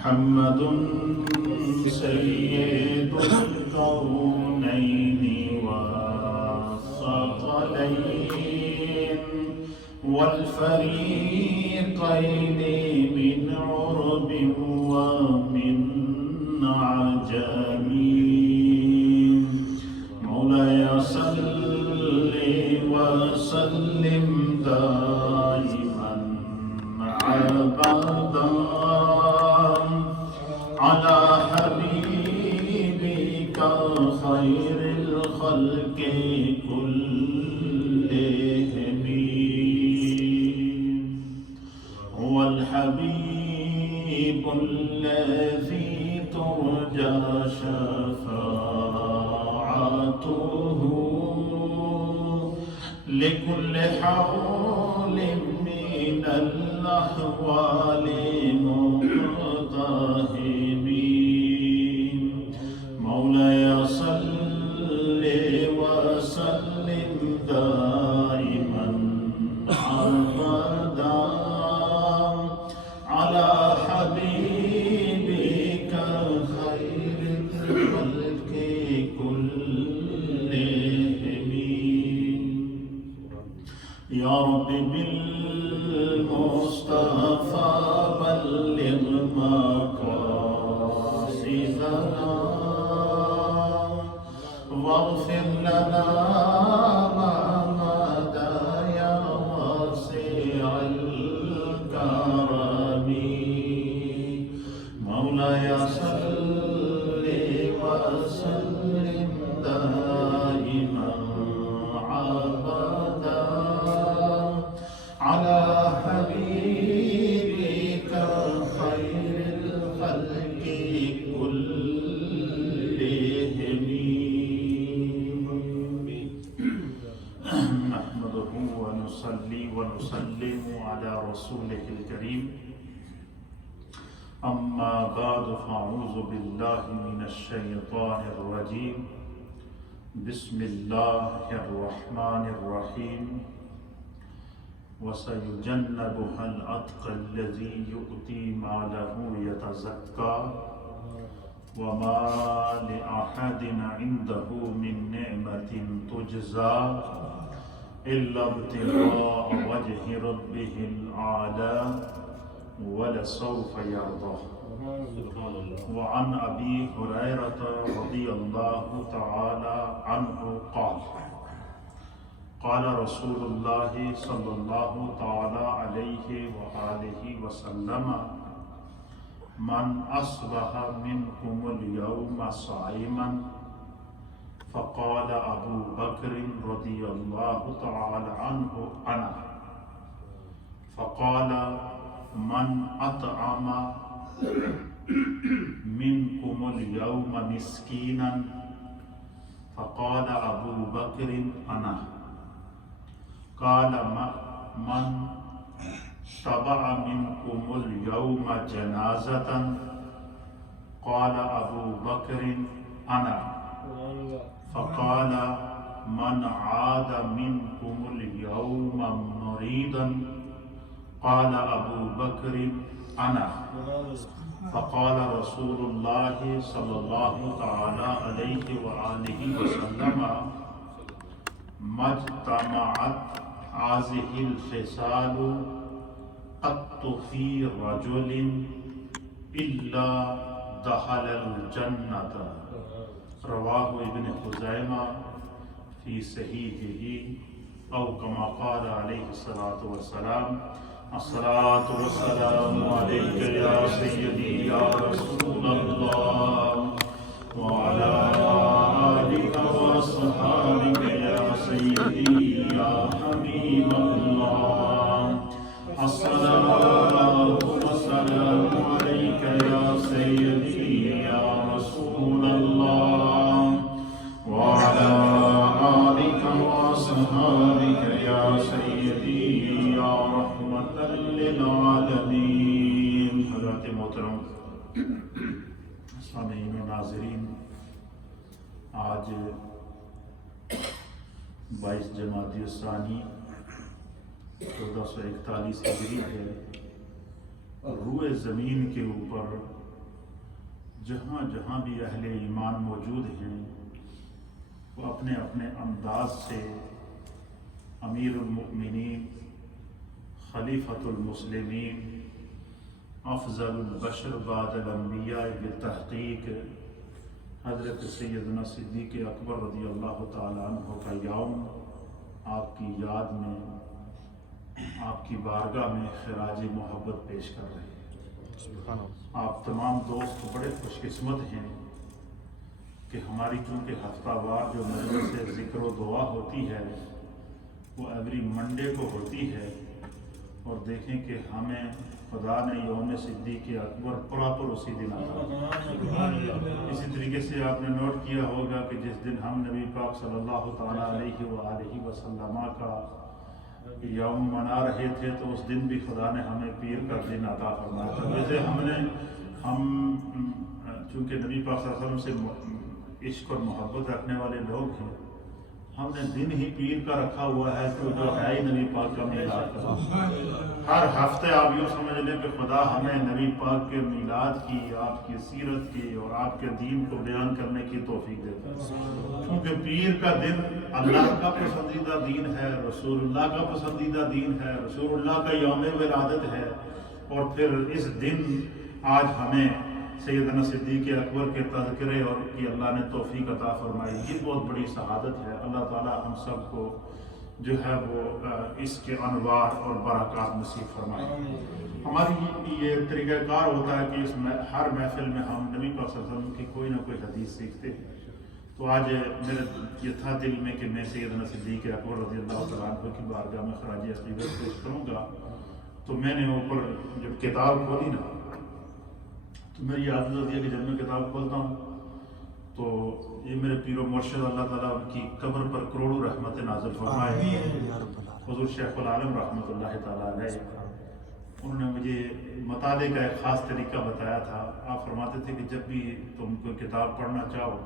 محمد سید الکونین والثقلین والفریقین من عرب ومن عجم مولاي صل وسلم دائما ابدا على حبيبك خير الخلق كلهم هو الحبيب الذي ترجى شفاعته لكل حول من الأحوال مقتهمين مولاي صل وسلم دائما أبدا على حبيبك خير الخلق كلهم يا رب بالمصطفى بلغ مقاصدنا واغفر لنا ما مضى يا واسع الكرم مولاي صل وسلم دائما ابدا على حبيبك خير الخلق كلهم نحمده ونصلي ونسلم على رسوله الكريم أما بعد فأعوذ بالله من الشيطان الرجيم بسم الله الرحمن الرحيم وسيجنبها الأتقى الذي يؤتي ماله يتزكى وما لأحد عنده من نعمة تجزى إلا ابتغاء وجه ربه الأعلى ولسوف يرضى وعن أبي هريرة رضي الله تعالى عنه قال قال رسول الله صلى الله تعالى عليه وآله وسلم من أصبح منكم اليوم صائما فقال أبو بكر رضي الله تعالى عنه أنا فقال من أطعم منكم اليوم مسكينا فقال أبو بكر أنا قال من تبع منكم اليوم جنازة قال أبو بكر أنا فقال من عاد منكم اليوم مريضا قال أبو بكر أنا فقال رسول الله صلى الله تعالى عليه وآله وسلم ما اجتمعت هذه الخصال قط في رجل إلا دخل الجنة رواه ابن خزیمہ فی صحیحہ او کما قال علیہ الصلاۃ والسلام الصلاۃ والسلام علیک یا سیدی یا رسول اللہ وعلی آلک واصحابک یا سیدی یا حبیب اللہ الصلاۃ والسلام علیک یا سیدی یا رسول اللہ وعلى آلك وأصحابك يا سيدي يا رحمة للعالمين حضرات محترم سامعین و ناظرین، آج 22 جمادی الثانی 1441 ہجری ہے۔ روئے زمین کے اوپر جہاں جہاں بھی اہل ایمان موجود ہیں وہ اپنے اپنے انداز سے امیر المؤمنین، خلیفۃ المسلمین، افضل البشر بعد الانبیاء بالتحقیق حضرت سیدنا صدیق اکبر رضی اللہ تعالیٰ عنہ کا یوم آپ کی یاد میں، آپ کی بارگاہ میں خراج محبت پیش کر رہے ہیں۔ آپ تمام دوست بڑے خوش قسمت ہیں کہ ہماری چونکہ ہفتہ وار جو مجلس ذکر و دعا ہوتی ہے وہ ایوری منڈے کو ہوتی ہے، اور دیکھیں کہ ہمیں خدا نے یوم صدیق اکبر پراپر اسی دن آتا۔ اسی طریقے سے آپ نے نوٹ کیا ہوگا کہ جس دن ہم نبی پاک صلی اللہ تعالیٰ علیہ وآلہ وسلم کا یوم منا رہے تھے تو اس دن بھی خدا نے ہمیں پیر کا دن عطا فرمایا تھا۔ جیسے ہم چونکہ نبی پاک صلی اللہ علیہ وسلم سے عشق اور محبت رکھنے والے لوگ ہیں، ہم نے دن ہی پیر کا رکھا ہوا ہے کہ جو ہے ہی نبی پاک کا میلاد کا۔ ہر ہفتے آپ یوں سمجھ لیں کہ خدا ہمیں نبی پاک کے میلاد کی، آپ کی سیرت کی اور آپ کے دین کو بیان کرنے کی توفیق دیتا ہے، کیونکہ پیر کا دن اللہ کا پسندیدہ دین ہے، رسول اللہ کا پسندیدہ دین ہے، رسول اللہ کا یوم ولادت ہے، اور پھر اس دن آج ہمیں سیدنا صدیق اکبر کے تذکرے اور کی اللہ نے توفیق عطا فرمائی، یہ بہت بڑی سعادت ہے۔ اللہ تعالیٰ ہم سب کو جو ہے وہ اس کے انوار اور برکات نصیب فرمائے۔ ہماری یہ طریقہ کار ہوتا ہے کہ ہر محفل میں ہم نبی پاک صلی اللہ علیہ وسلم کی کوئی نہ کوئی حدیث سیکھتے ہیں۔ تو آج میرے یہ تھا دل میں کہ میں سیدنا صدیق اکبر رضی اللہ تعالیٰ عنہ کی بارگاہ میں خراج عقیدت پیش کروں گا۔ تو میں نے اوپر جب کتاب کھولی نا تو میری عادت ہوتی ہے کہ جب میں کتاب کھولتا ہوں تو یہ میرے پیر و مرشد اللہ تعالیٰ ان کی قبر پر کروڑوں رحمت نازل فرمائے، حضور شیخ العالم رحمۃ اللہ تعالیٰ علیہ، انہوں نے مجھے مطالعے کا ایک خاص طریقہ بتایا تھا۔ آپ فرماتے تھے کہ جب بھی تم کوئی کتاب پڑھنا چاہو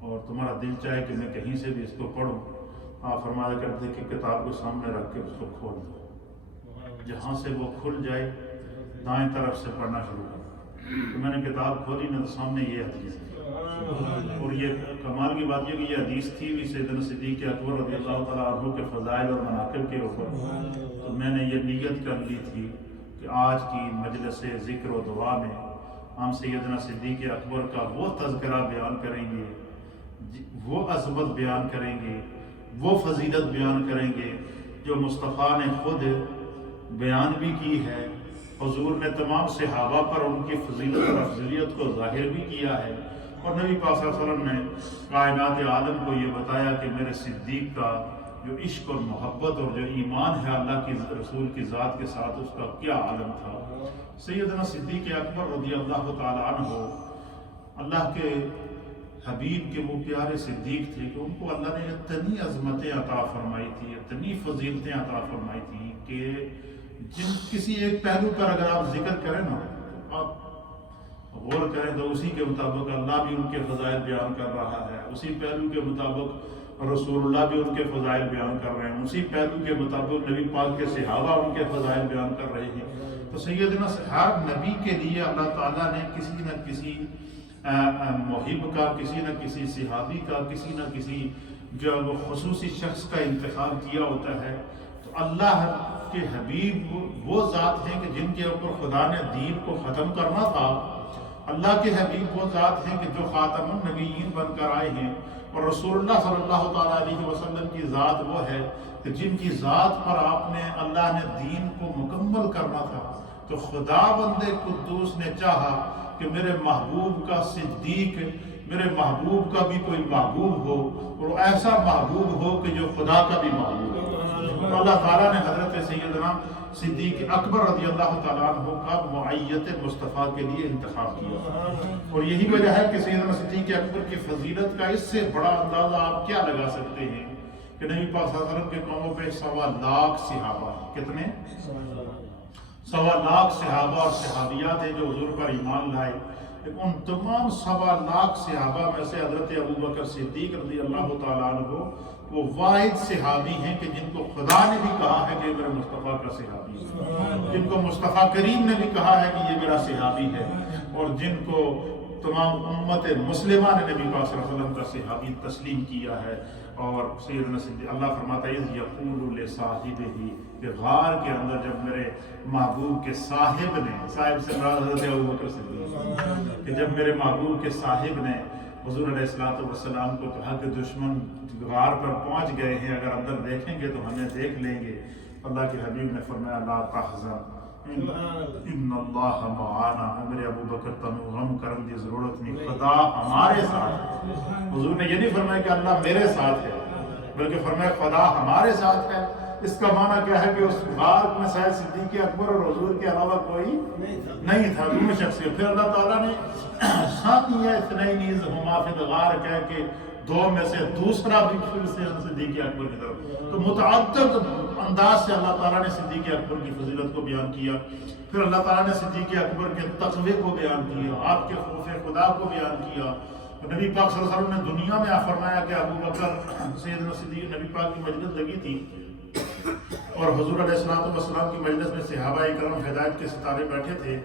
اور تمہارا دل چاہے کہ میں کہیں سے بھی اس کو پڑھوں، آپ فرمایا کرتے کہ کتاب کو سامنے رکھ کے اس کو کھول دو، جہاں سے وہ کھل جائے دائیں طرف سے پڑھنا شروع کرو۔ تو میں نے کتاب کھولی نا تو سامنے یہ حدیث ہے، اور یہ کمال کی بات یہ کہ یہ حدیث تھی بھی سیدنا صدیق اکبر رضی اللہ تعالیٰ عنہ کے فضائل اور مناقب کے اوپر۔ تو میں نے یہ نیت کر لی تھی کہ آج کی مجلس ذکر و دعا میں ہم سیدنا صدیق اکبر کا وہ تذکرہ بیان کریں گے، وہ عظمت بیان کریں گے، وہ فضیلت بیان کریں گے جو مصطفیٰ نے خود بیان بھی کی ہے، حضور نے تمام صحابہ پر ان کی فضیلت اور افضلیت کو ظاہر بھی کیا ہے، اور نبی پاک صلی اللہ علیہ وسلم نے کائنات عالم کو یہ بتایا کہ میرے صدیق کا جو عشق اور محبت اور جو ایمان ہے اللہ کی رسول کی ذات کے ساتھ اس کا کیا عالم تھا۔ سیدنا صدیق اکبر رضی اللہ تعالیٰ عنہ اللہ کے حبیب کے وہ پیارے صدیق تھے کہ ان کو اللہ نے اتنی عظمتیں عطا فرمائی تھی، اتنی فضیلتیں عطا فرمائی تھی کہ جن کسی ایک پہلو پر اگر آپ ذکر کریں نا تو آپ غور کریں تو اسی کے مطابق اللہ بھی ان کے فضائل بیان کر رہا ہے، اسی پہلو کے مطابق رسول اللہ بھی ان کے فضائل بیان کر رہے ہیں، اسی پہلو کے مطابق نبی پاک کے صحابہ ان کے فضائل بیان کر رہے ہیں۔ تو سیدنا ہر نبی کے لیے اللہ تعالیٰ نے کسی نہ کسی محب کا، کسی نہ کسی صحابی کا، کسی نہ کسی جو خصوصی شخص کا انتخاب کیا ہوتا ہے۔ تو اللہ کے حبیب وہ ذات ہیں کہ جن کے اوپر خدا نے دین کو ختم کرنا تھا، اللہ کے حبیب وہ ذات ہیں کہ جو خاتم النبیین بن کر آئے ہیں، اور رسول اللہ صلی اللہ تعالیٰ علیہ وسلم کی ذات وہ ہے کہ جن کی ذات پر آپ نے اللہ نے دین کو مکمل کرنا تھا۔ تو خدا بند قدوس نے چاہا کہ میرے محبوب کا صدیق، میرے محبوب کا بھی کوئی محبوب ہو، اور ایسا محبوب ہو کہ جو خدا کا بھی محبوب ہو۔ اللہ تعالیٰ نے حضرت سیدنا صدیق اکبر رضی اللہ تعالیٰ عنہ کا معیت مصطفیٰ کے لیے انتخاب کیا، اور یہی وجہ ہے کہ سیدنا صدیق اکبر کی فضیلت کا اس سے بڑا اندازہ آپ کیا لگا سکتے ہیں کہ نبی پاک صلی اللہ علیہ وسلم کے قوموں پہ 1.25 لاکھ صحابہ، کتنے 1.25 لاکھ صحابہ اور صحابیات ہیں جو حضور پر ایمان لائے۔ ان تمام 1.25 لاکھ صحابہ میں سے حضرت ابوبکر صدیق رضی اللہ تعالیٰ عنہ وہ واحد صحابی ہیں کہ جن کو خدا نے بھی کہا ہے کہ یہ میرا مصطفیٰ کا صحابی ہے، جن کو مصطفیٰ کریم نے بھی کہا ہے کہ یہ میرا صحابی ہے، اور جن کو تمام امت مسلمہ نے نبی پاک صلی اللہ علیہ وسلم کا صحابی تسلیم کیا ہے. اور سیدنا صدیق اللہ فرماتا ہے یقول لصاحبہ، کہ غار کے اندر جب میرے محبوب کے صاحب نے، صاحب سے مراد حضرت ابوبکر صدیق، کہ جب میرے محبوب کے صاحب نے حضور علیہ الصلوۃ والسلام کو کہا کہ دشمن غار پر پہنچ گئے ہیں، اگر اندر دیکھیں گے تو ہمیں دیکھ لیں گے. اللہ کے حبیب نے فرمایا لا تحزن ان اللہ معانا، میرے ابو بکر تنو غم کرن دی ضرورت نہیں، خدا ہمارے ساتھ ہے. حضور نے یہ نہیں فرمایا کہ اللہ میرے ساتھ ہے، بلکہ فرمایا خدا ہمارے ساتھ ہے. اس کا معنی کیا ہے کہ اس غار میں شاید صدیق اکبر اور حضور کے علاوہ کوئی نہیں تھا، دونوں شخصیت. پھر اللہ تعالیٰ نے ثانیہ اثنین اذ ہما فی الغار کہہ کے دو میں سے دوسرا بھی پھر سے صدیق اکبر کی طرف، تو متعدد انداز سے اللہ تعالیٰ نے صدیق اکبر کی فضیلت کو بیان کیا. پھر اللہ تعالیٰ نے صدیق اکبر کے تقوی کو بیان کیا، آپ کے خوف خدا کو بیان کیا. نبی پاک صلی اللہ علیہ وسلم نے دنیا میں فرمایا کہ ابو بکر سیدنا صدیق، نبی پاک کی مجلس لگی تھی اور حضور علیہ الصلوۃ والسلام کی مجلس میں صحابہ کرام ہدایت کے ستارے بیٹھے تھے.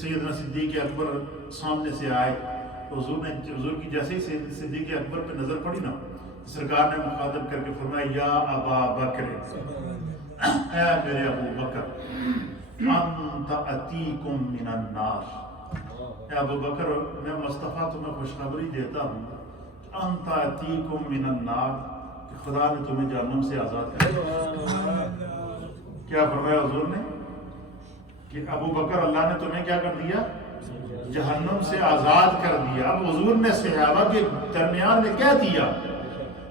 سیدنا صدیق اکبر سامنے سے آئے، حضور کی جیسے ہی صدیق اکبر پہ نظر پڑی نا، سرکار نے مخاطب کر کے فرمایا یا ابا بکر، اے میرے ابو بکر، انت اتیکم من النار، اے ابو بکر میں مصطفیٰ تمہیں خوشخبری دیتا ہوں، انت اتیکم من النار، کہ خدا نے تمہیں جہنم سے آزاد کر دیا. کیا فرمایا حضور نے کہ ابو بکر اللہ نے تمہیں کیا کر دیا؟ جہنم سے آزاد کر دیا. اب حضور نے صحابہ کے درمیان میں کہہ دیا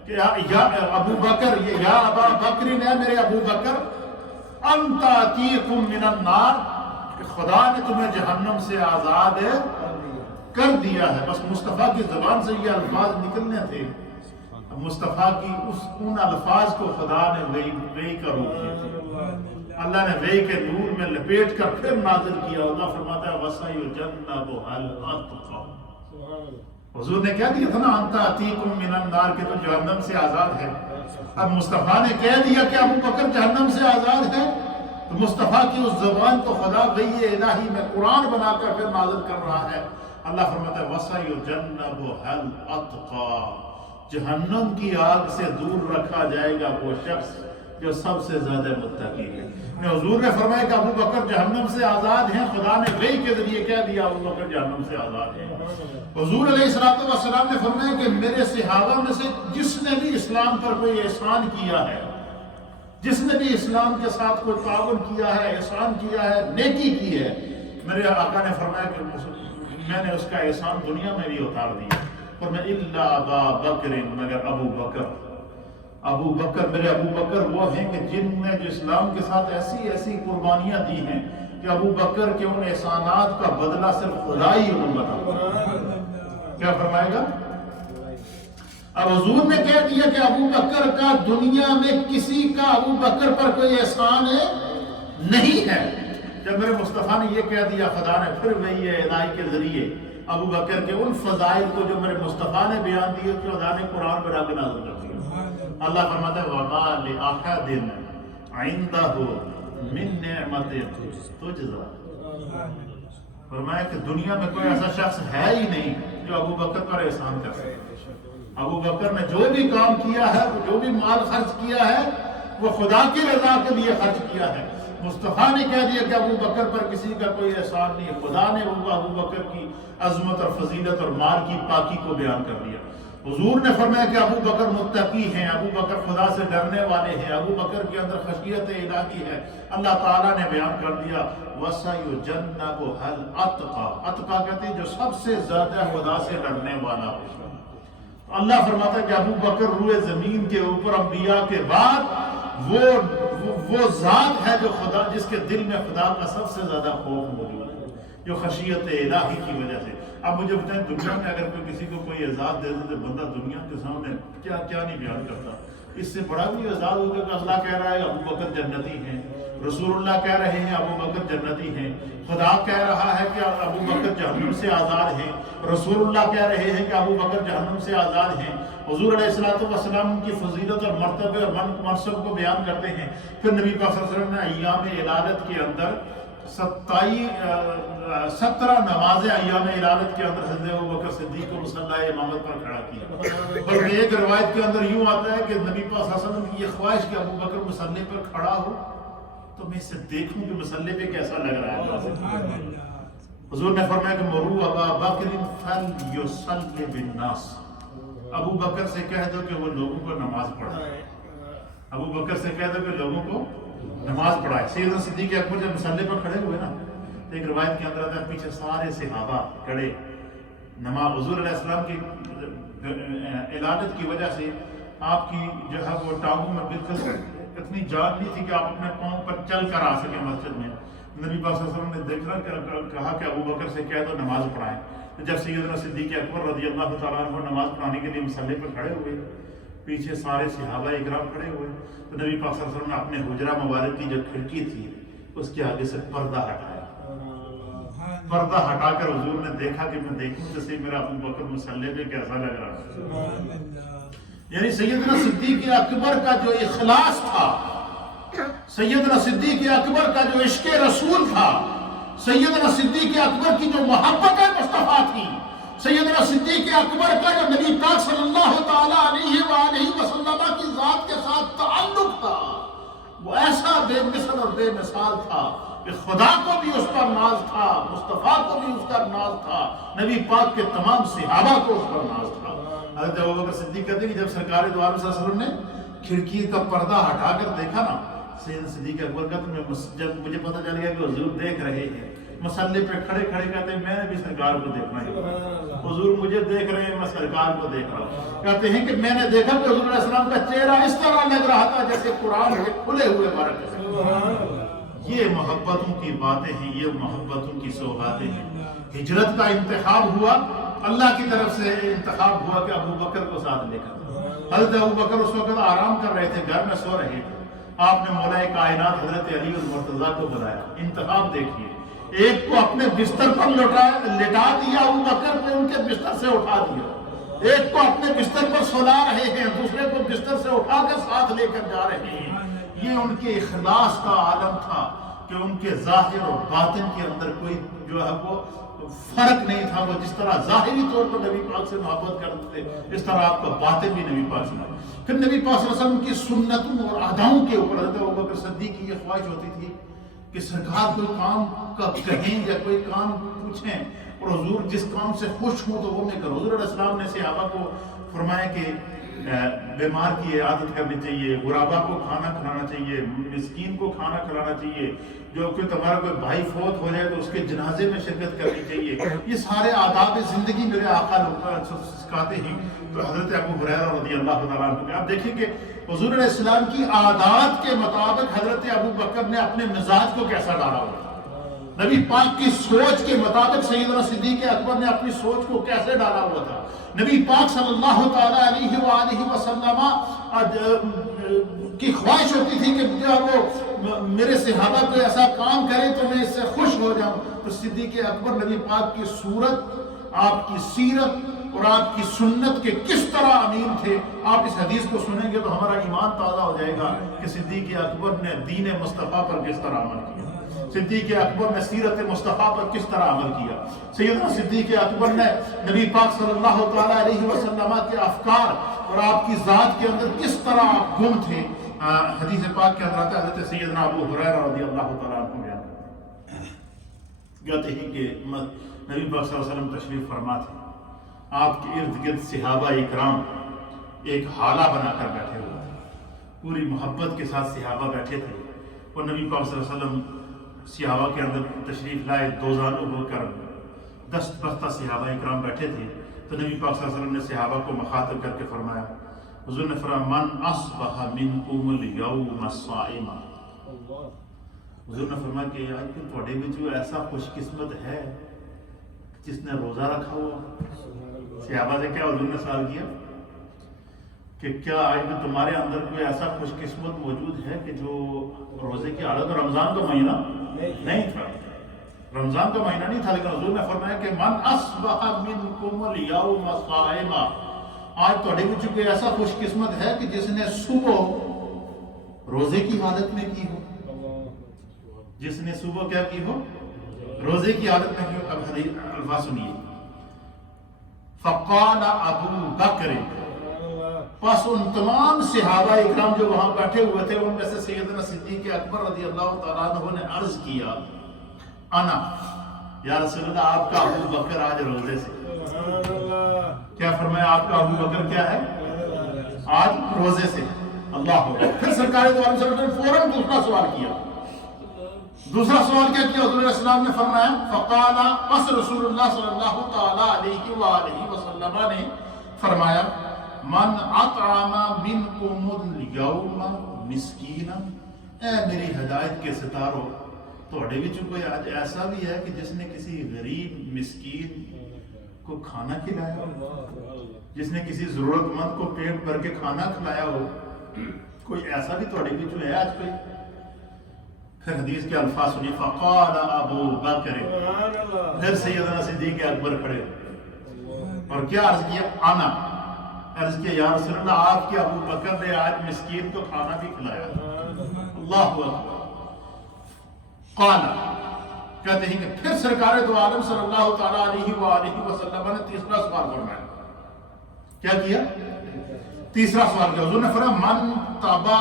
کہ یا ابو بکر، یا ابا بکر، نے میرے ابو بکر، انت اتیکم من النار، کہ خدا نے تمہیں جہنم سے آزاد کر دیا ہے. بس مصطفیٰ کی زبان سے یہ الفاظ نکلنے تھے، مصطفیٰ کی ان الفاظ کو خدا نے وحی کا روپ دیا. اللہ نے وحی کے نور میں لپیٹ کر پھر نازل کیا. اللہ فرماتا ہے وَسَيُجَنَّبُهَا الْأَتْقَى. حضور نے کہہ دیا تھا نا انت اتیکم من النار، کہ تو جہنم سے آزاد ہے. اب مصطفیٰ نے کہہ دیا کہ ابو بکر جہنم سے آزاد ہے، تو مصطفیٰ کی اس زبان کو خدا وحی الہی میں قرآن بنا کر پھر نازل کر رہا ہے. اللہ فرماتا ہے وَسَيُجَنَّبُهَا الْأَتْقَى، جہنم کی آگ سے دور رکھا جائے گا وہ شخص جو سب سے زیادہ متقی ہے. حضور نے فرمایا کہ ابو بکر جہنم سے آزاد ہیں، خدا نے وحی کے ذریعے کہہ دیا ابو بکر جہنم سے آزاد ہیں. حضور علیہ السلام نے فرمایا کہ میرے صحابہ میں سے جس نے بھی اسلام پر کوئی احسان کیا ہے، جس نے بھی اسلام کے ساتھ کوئی تعاون کیا ہے، احسان کیا ہے، نیکی کی ہے، میرے آقا نے فرمایا کہ میں نے اس کا احسان دنیا میں بھی اتار دیا. اور میں الا ابا بکر، مگر ابو بکر، ابو بکر، میرے ابو بکر وہ ہیں کہ جن نے جو اسلام کے ساتھ ایسی ایسی قربانیاں دی ہیں کہ ابو بکر کے ان احسانات کا بدلہ صرف خدا ہی انہیں بتا. کیا فرمائے گا؟ اب حضور نے کہہ دیا کہ ابو بکر کا دنیا میں کسی کا ابو بکر پر کوئی احسان نہیں ہے. جب میرے مصطفیٰ نے یہ کہہ دیا، خدا نے پھر وہی الہی کے ذریعے ابو بکر کے ان فضائل کو جو میرے مصطفیٰ نے بیان دیے، کہ خدا نے قرآن بنا کے نازل کر دیا. اللہ فرماتا ہے وَمَا لِأَحَدٍ عِنْدَهُ مِن نِعْمَةٍ تُجْزَى. فرمایا کہ دنیا میں کوئی ایسا شخص ہے ہی نہیں جو ابو بکر پر احسان کر سکے. ابو بکر نے جو بھی کام کیا ہے، جو بھی مال خرچ کیا ہے، وہ خدا کی رضا کے لیے خرچ کیا ہے. مصطفیٰ نے کہہ دیا کہ ابو بکر پر کسی کا کوئی احسان نہیں ہے. خدا نے ابو بکر کی عظمت اور فضیلت اور مال کی پاکی کو بیان کر دیا. حضور نے فرمایا کہ ابو بکر متقی ہیں، ابو بکر خدا سے ڈرنے والے ہیں، ابو بکر کے اندر خشیت الہی ہے. اللہ تعالیٰ نے بیان کر دیا وَسَيُجَنَّبُهَا الْأَتْقَى. اتقا کہتے ہیں جو سب سے زیادہ خدا سے ڈرنے والا ہو. اللہ فرماتا ہے کہ ابو بکر روئے زمین کے اوپر انبیاء کے بعد وہ ذات ہے جو خدا، جس کے دل میں خدا کا سب سے زیادہ خوف موجود ہے، جو خشیت الہی کی وجہ سے. اب مجھے بتائیں دنیا میں اگر کوئی کسی کو کوئی اعزاز دے دے تو بندہ دنیا کے سامنے کیا کیا نہیں بیان کرتا. اس سے بڑا بھی اعزاز ہوگا کہ اللہ کہہ رہا ہے ابو بکر جنتی ہیں، رسول اللہ کہہ رہے ہیں ابو بکر جنتی ہیں، خدا کہہ رہا ہے کہ ابو بکر جہنم سے آزاد ہیں، رسول اللہ کہہ رہے ہیں کہ ابو بکر جہنم سے آزاد ہیں. حضور علیہ السلام کی فضیلت اور مرتبے اور منصب کو بیان کرتے ہیں. پھر نبی پاک صلی اللہ علیہ وسلم نے ایام ولادت کے اندر 27 17 نمازیں ایام علالت کے اندر حضرت ابوبکر صدیق کو مصلی امامت پر کھڑا کیا. اور ایک روایت کے اندر یوں آتا ہے کہ نبی پاک صلی اللہ علیہ وسلم کی یہ خواہش کہ ابوبکر مصلی پر کھڑا ہو تو میں اسے دیکھوں کہ مصلی پہ کیسا لگ رہا ہے. حضور نے فرمایا کہ مرو ابا بکر فلیصلی بالناس، ابو بکر سے کہہ دو کہ وہ لوگوں کو نماز پڑھائے. ابو بکر سے کہہ دو کہ لوگوں کو نماز پڑھائے. سیدنا صدیق اکبر جب مصلی پر کھڑے ہوئے نا، ایک روایت کے اندر آتا ہے پیچھے سارے صحابہ کھڑے. نماز حضور علیہ السلام کی علادت کی وجہ سے آپ کی جو ہے وہ ٹانگوں میں بالکل اتنی جان نہیں تھی کہ آپ اپنے پاؤں پر چل کر آ سکیں مسجد میں. نبی پاک صلی اللہ علیہ وسلم نے دیکھا کہا کہ ابو بکر سے کہہ دو نماز پڑھائیں. جب سیدنا صدیق اکبر رضی اللہ تعالیٰ عنہ نماز پڑھانے کے لیے مصلی پر کھڑے ہوئے، پیچھے سارے صحابہ اکرام کھڑے ہوئے، تو نبی پاک صلی اللہ علیہ وسلم نے اپنے حجرہ مبارک کی جو کھڑکی تھی اس کے آگے سے پردہ ہٹایا. پردہ ہٹا کر حضور نے دیکھا کہ میں دیکھوں جیسے میرا ابو بکر مصلی پہ کیسا لگ رہا ہے. یعنی سیدنا صدیق اکبر کا جو اخلاص تھا، سیدنا صدیق اکبر کا جو عشق رسول تھا، سیدنا صدیق اکبر کی جو محبت مصطفیٰ تھی، سیدنا صدیق اکبر کا جو نبی پاک صلی اللہ تعالیٰ علیہ وآلہ وسلم کی ذات کے ساتھ تعلق تھا، وہ ایسا بے مثل اور بے مثال تھا کہ خدا کو بھی اس پر ناز تھا، مصطفیٰ کو بھی اس پر ناز تھا، نبی پاک کے تمام صحابہ کو اس پر ناز تھا. حضرت ابوبکر صدیق کہتے ہیں کہ جب سرکار دو عالم صلی اللہ علیہ وسلم نے کھڑکی کا پردہ ہٹا کر دیکھا نا سیدنا صدیق اکبر کا، تو جب مجھے پتہ چل گیا کہ حضور دیکھ رہے ہیں مصلی پہ کھڑے کہتے ہیں میں نے بھی سرکار کو دیکھنا ہے. حضور مجھے دیکھ رہے ہیں، میں سرکار کو دیکھ رہا ہوں. کہتے ہیں کہ میں نے دیکھا کہ حضور علیہ السلام کا چہرہ اس طرح لگ رہا تھا جیسے قرآن کے کھلے ہوئے بارک سے. یہ محبتوں کی باتیں ہیں، یہ محبتوں کی سوغاتیں ہیں. ہجرت کا انتخاب ہوا، اللہ کی طرف سے انتخاب ہوا کہ ابو بکر کو ساتھ لے کر. حضرت ابو بکر اس وقت آرام کر رہے تھے، گھر میں سو رہے تھے. آپ نے مولا کائنات حضرت علی المرتضیٰ کو بلایا. انتخاب دیکھیے، ایک کو اپنے بستر پر لٹا دیا ابو بکر کو ان کے بستر سے اٹھا دیا. ایک کو اپنے بستر پر سلا رہے ہیں، دوسرے کو بستر سے اٹھا کر ساتھ لے کر جا رہے ہیں. یہ ان کے اخلاص کا عالم تھا کہ ان کے ظاہر اور باطن کے اندر کوئی جو ہے وہ فرق نہیں تھا. وہ جس طرح ظاہری طور پر نبی پاک سے محبت کرتے تھے، اس طرح آپ کا باطن بھی نبی پاک سے محبت. پھر نبی پاک صلی اللہ علیہ وسلم کی سنتوں اور اداؤں کے اوپر حضرت ابوبکر صدیق کی یہ خواہش ہوتی تھی کہ سرکار کوئی کام کا کہیں یا کوئی کام پوچھیں اور حضور جس کام سے خوش ہوں تو وہ میں کروں. حضور علیہ السلام نے صحابہ کو فرمایا کہ بیمار کی عادت کرنی چاہیے، غرابا کو کھانا کھلانا چاہیے، مسکین کو کھانا کھلانا چاہیے، جو کہ تمہارا کوئی بھائی فوت ہو جائے تو اس کے جنازے میں شرکت کرنی چاہیے. یہ سارے آداب زندگی میرے آقا سکھاتے ہیں. تو حضرت ابو ہریرہ رضی اللہ تعالیٰ عنہ آپ دیکھیں کہ حضور علیہ السلام کی عادات کے مطابق حضرت ابو بکر نے اپنے مزاج کو کیسا ڈالا ہوا تھا. نبی پاک کی سوچ کے مطابق سیدنا صدیق اکبر نے اپنی سوچ کو کیسے ڈالا ہوا تھا. نبی پاک صلی اللہ تعالیٰ علیہ وآلہ وسلم کی خواہش ہوتی تھی کہ جب وہ میرے صحابہ کو ایسا کام کرے تو میں اس سے خوش ہو جاؤں. تو صدیق اکبر نبی پاک کی صورت، آپ کی سیرت اور آپ کی سنت کے کس طرح امین تھے. آپ اس حدیث کو سنیں گے تو ہمارا ایمان تازہ ہو جائے گا کہ صدیق اکبر نے دین مصطفیٰ پر کس طرح عمل کیا، صدیق اکبر نے سیرت مصطفیٰ پر کس طرح عمل کیا. سیدنا صدیق اکبر نے نبی پاک صلی اللہ تعالیٰ علیہ وسلم کے افکار اور آپ کی ذات کے اندر کس طرح آپ گم تھے. حدیث پاک کے اندر آتا ہے حضرت سیدنا ابو ہریرہ رضی اللہ تعالیٰ عنہ بیان کہتے ہیں کہ نبی پاک صلی اللہ علیہ وسلم تشریف فرما تھے. آپ کے ارد گرد صحابہ اکرام ایک حالہ بنا کر بیٹھے ہوئے تھے، پوری محبت کے ساتھ صحابہ بیٹھے تھے. اور نبی پاک صلی اللہ علیہ وسلم صحابہ کے اندر تشریف لائے، دو زانو ہو کر دست بستہ صحابہ اکرام بیٹھے تھے. تو نبی پاک صلی اللہ علیہ وسلم نے صحابہ کو مخاطب کر کے فرمایا، حضور نے فرمایا من اصبح منکم اليوم صائما. حضور نے فرمایا کہ آج کے تھوڑے میں جو ایسا خوش قسمت ہے جس نے روزہ رکھا ہوا. صحابہ سے کیا حضور نے سوال کیا کہ کیا آج میں تمہارے اندر کوئی ایسا خوش قسمت موجود ہے کہ جو روزے کی عادت. رمضان کا مہینہ نہیں تھا، رمضان کا مہینہ نہیں تھا، لیکن حضور نے فرمایا کہ من اصبح منکم اليوم صائما. آج تھوڑے میں کوئی ایسا خوش قسمت ہے کہ جس نے صبح روزے کی حالت میں کی ہو، جس نے صبح کیا کی ہو، روزے کی عادت میں کیوں؟ اب حدیث الفاظ سنیے. فقال ابو بکر، پس ان تمام صحابہ اکرام جو وہاں بیٹھے ہوئے تھے ان میں سے سیدنا صدیق اکبر رضی اللہ تعالیٰ عنہ نے عرض کیا، انا یا رسول اللہ آپ کا ابو بکر آج روزے سے. کیا فرمایا؟ آپ کا ابو بکر کیا ہے؟ آج روزے سے. اللہ اکبر. پھر سرکار دو عالم صلی اللہ علیہ وسلم فوراً دوسرا سوال کیا. دوسرا سوال کیا کیا؟ حضور علیہ السلام نے فرمایا فقال، پس رسول اللہ صلی اللہ تعالی علیہ وآلہ وسلم نے فرمایا، من اطعم منکم اليوم مسکینا، اے میری ہدایت کے ستاروں، تھوڑے وچ کوئی آج ایسا بھی ہے کہ جس نے کسی غریب مسکین کو کھانا کھلایا ہو، جس نے کسی ضرورت مند کو پیٹ بھر کے کھانا کھلایا ہو؟ کوئی ایسا بھی تھوڑے وچ ہے آج کوئی؟ پھر حدیث کے الفاظ سنیے. فقال ابو بکر، پھر سیدنا صدیق اکبر کھڑے اور کیا عرض کیا؟ انا، عرض کیا یا رسول اللہ آپ کے ابو بکر نے آج مسکین کو کھانا بھی کھلایا. اللہ اکبر. قال، کہتے ہیں کہ پھر سرکار دو عالم صلی اللہ تعالی علیہ وآلہ وسلم نے تیسرا سوال فرمایا. کیا کیا؟ تیسرا سوال کیا؟ حضور نے فرمایا من تبع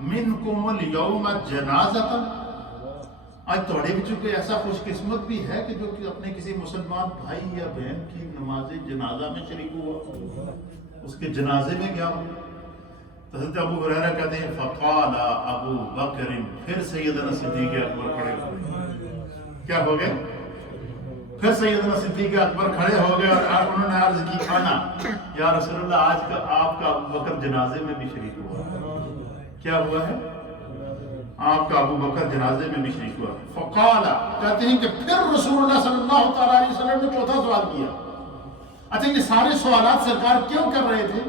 منکم اليوم جنازۃ، آج توڑے بچوں کوئی ایسا خوش قسمت بھی ہے کہ جو کہ اپنے کسی مسلمان بھائی یا بہن کی نماز جنازہ میں شریک ہوا، اس کے جنازے میں گیا ہو؟ حضرت ابو ہریرہ کہتے ہیں فقال ابو بکر، پھر سیدنا صدیق اکبر کھڑے ہو گئے. کیا ہو گئے؟ پھر سیدنا صدیق اکبر کھڑے ہو گئے اور انہوں نے عرض کی انا یا رسول اللہ آج کا آپ کا ابو بکر جنازے میں بھی شریک ہوا. کیا ہوا ہے؟ آپ کا ابو بکر جنازے میں بھی شریک ہوا. فقال، کہتے ہیں کہ پھر رسول اللہ صلی اللہ تعالی علیہ وسلم نے چوتھا سوال کیا. اچھا یہ سارے سوالات سرکار کیوں کر رہے تھے؟